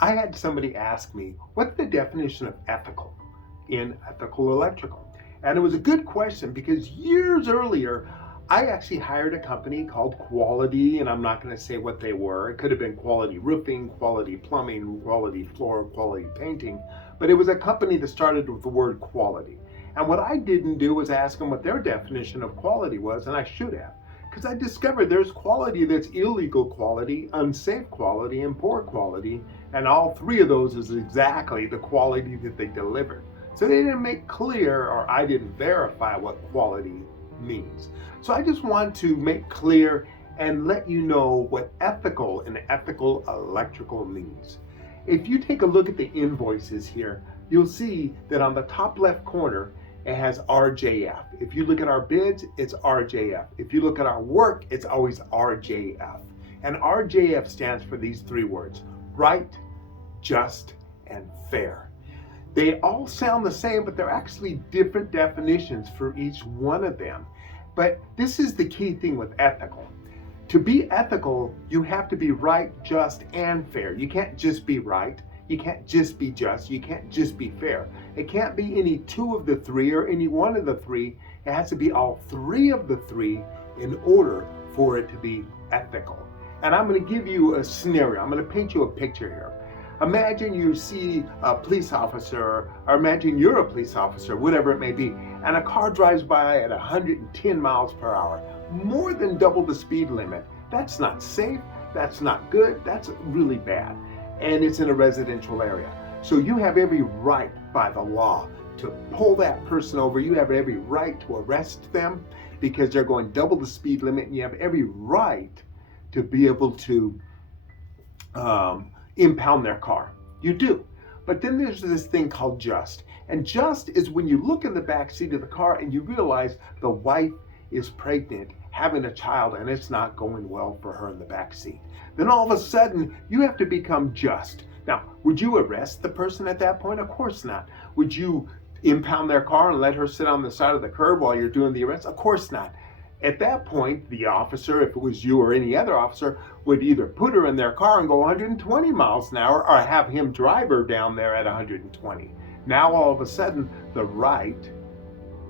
I had somebody ask me, what's the definition of ethical in ethical electrical? And it was a good question because years earlier, I actually hired a company called Quality, and I'm not going to say what they were. It could have been Quality Roofing, Quality Plumbing, Quality Floor, Quality Painting, but it was a company that started with the word quality. And what I didn't do was ask them what their definition of quality was, and I should have. Because I discovered there's quality that's illegal quality, unsafe quality, and poor quality, and all three of those is exactly the quality that they delivered. So they didn't make clear, or I didn't verify what quality means. So I just want to make clear and let you know what ethical and ethical electrical means. If you take a look at the invoices here, you'll see that on the top left corner, it has RJF. If you look at our bids, it's RJF. If you look at our work, it's always RJF. And RJF stands for these three words: right, just, and fair. They all sound the same, but they're actually different definitions for each one of them. But this is the key thing with ethical. To be ethical, you have to be right, just, and fair. You can't just be right. You can't just be just. You can't just be fair. It can't be any two of the three or any one of the three. It has to be all three of the three in order for it to be ethical. And I'm going to give you a scenario. I'm going to paint you a picture here. Imagine you see a police officer, or imagine you're a police officer, whatever it may be, and a car drives by at 110 miles per hour, more than double the speed limit. That's not safe, that's not good, that's really bad. And it's in a residential area. So you have every right by the law to pull that person over. You have every right to arrest them because they're going double the speed limit, and you have every right to be able to impound their car. You do. But then there's this thing called just. And just is when you look in the back seat of the car and you realize the wife is pregnant, having a child, and it's not going well for her in the back seat. Then all of a sudden, you have to become just. Now, would you arrest the person at that point? Of course not. Would you impound their car and let her sit on the side of the curb while you're doing the arrest? Of course not. At that point, the officer, if it was you or any other officer, would either put her in their car and go 120 miles an hour or have him drive her down there at 120. Now, all of a sudden, the right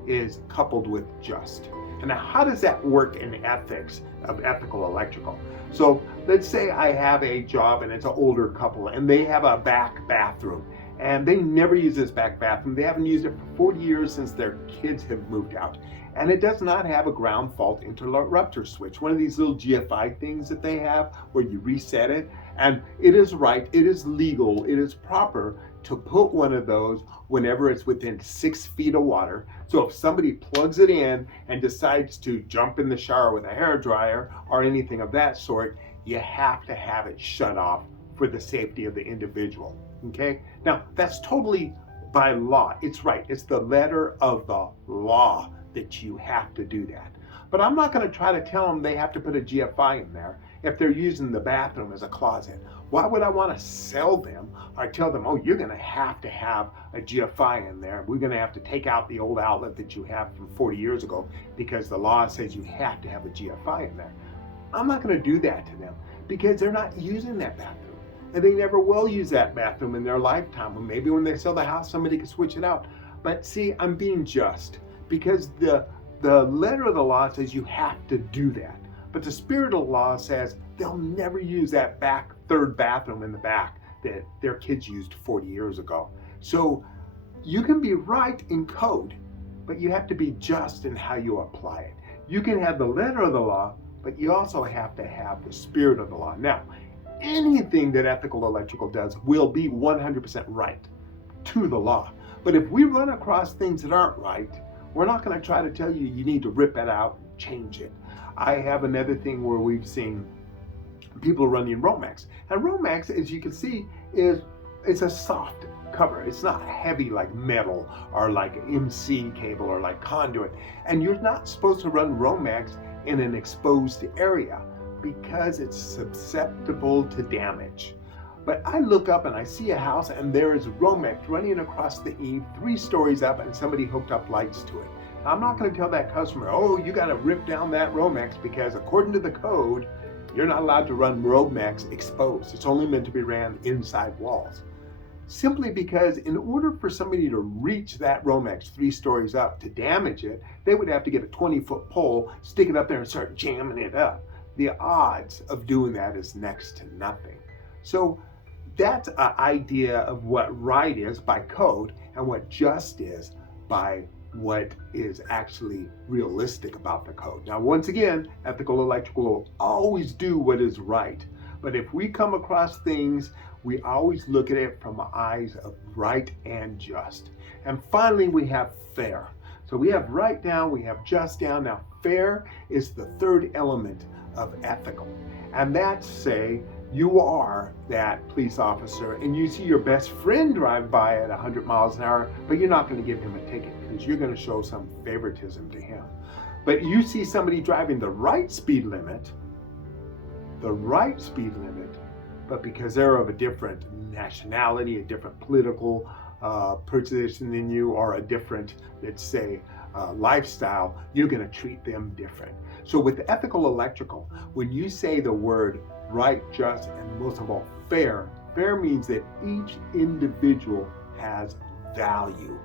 is coupled with just. And now, how does that work in ethics of ethical electrical? So let's say I have a job and it's an older couple and they have a back bathroom and they never use this back bathroom. They haven't used it for 40 years since their kids have moved out. And it does not have a ground fault interrupter switch, one of these little GFI things that they have where you reset it. And it is right, it is legal, it is proper to put one of those whenever it's within 6 feet of water. So if somebody plugs it in and decides to jump in the shower with a hair dryer or anything of that sort, you have to have it shut off for the safety of the individual. Okay? Now, that's totally by law. It's right. It's the letter of the law that you have to do that. But I'm not going to try to tell them they have to put a GFI in there if they're using the bathroom as a closet. Why would I want to sell them or tell them, oh, you're going to have a GFI in there. We're going to have to take out the old outlet that you have from 40 years ago because the law says you have to have a GFI in there. I'm not going to do that to them because they're not using that bathroom. And they never will use that bathroom in their lifetime. Well, maybe when they sell the house, somebody can switch it out. But see, I'm being just because the letter of the law says you have to do that. But the spirit of the law says they'll never use that back third bathroom in the back that their kids used 40 years ago. So you can be right in code, but you have to be just in how you apply it. You can have the letter of the law, but you also have to have the spirit of the law. Now, anything that ethical electrical does will be 100% right to the law. But if we run across things that aren't right, we're not going to try to tell you you need to rip it out and change it. I have another thing where we've seen people running Romex. And Romex, as you can see, it's a soft cover. It's not heavy like metal or like MC cable or like conduit. And you're not supposed to run Romex in an exposed area because it's susceptible to damage. But I look up and I see a house and there is Romex running across the eave 3 stories up and somebody hooked up lights to it. Now, I'm not going to tell that customer, oh, you got to rip down that Romex because according to the code, You're not allowed to run Romex exposed. It's only meant to be ran inside walls. Simply because in order for somebody to reach that Romex 3 stories up to damage it, they would have to get a 20-foot pole, stick it up there and start jamming it up. The odds of doing that is next to nothing. So that's an idea of what right is by code and what just is by what is actually realistic about the code. Now, once again, ethical electrical will always do what is right. But if we come across things, we always look at it from the eyes of right and just. And finally, we have fair. So we have right down, we have just down. Now, fair is the third element of ethical. And that's, say, you are that police officer and you see your best friend drive by at 100 miles an hour, but you're not going to give him a ticket because you're going to show some favoritism to him. But you see somebody driving the right speed limit, but because they're of a different nationality, a different political position than you, or a different, let's say, lifestyle, you're going to treat them different. So with ethical electrical, when you say the word right, just, and most of all, fair, fair means that each individual has value.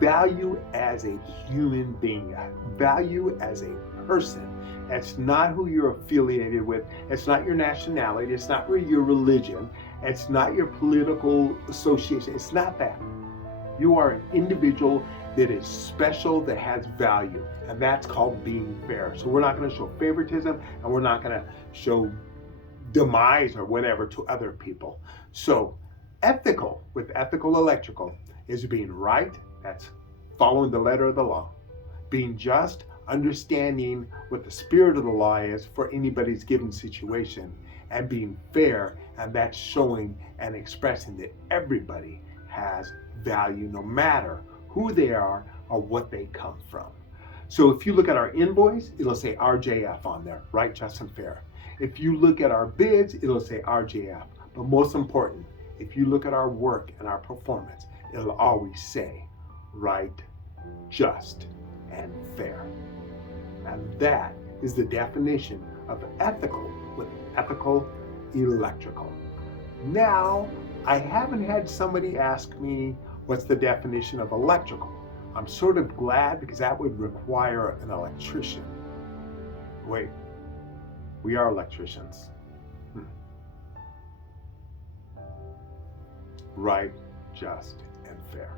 Value as a human being, value as a person. It's not who you're affiliated with. It's not your nationality. It's not your religion. It's not your political association. It's not that. You are an individual that is special, that has value, and that's called being fair. So we're not going to show favoritism, and we're not going to show demise or whatever to other people. So ethical, with ethical electrical, is being right, that's following the letter of the law. Being just, understanding what the spirit of the law is for anybody's given situation. And being fair, and that's showing and expressing that everybody has value no matter who they are or what they come from. So if you look at our invoice, it'll say RJF on there, right, just, and fair. If you look at our bids, it'll say RJF. But most important, if you look at our work and our performance, it'll always say right, just, and fair. And that is the definition of ethical with ethical electrical. Now, I haven't had somebody ask me what's the definition of electrical. I'm sort of glad because that would require an electrician. Wait, we are electricians. Right, just, and fair.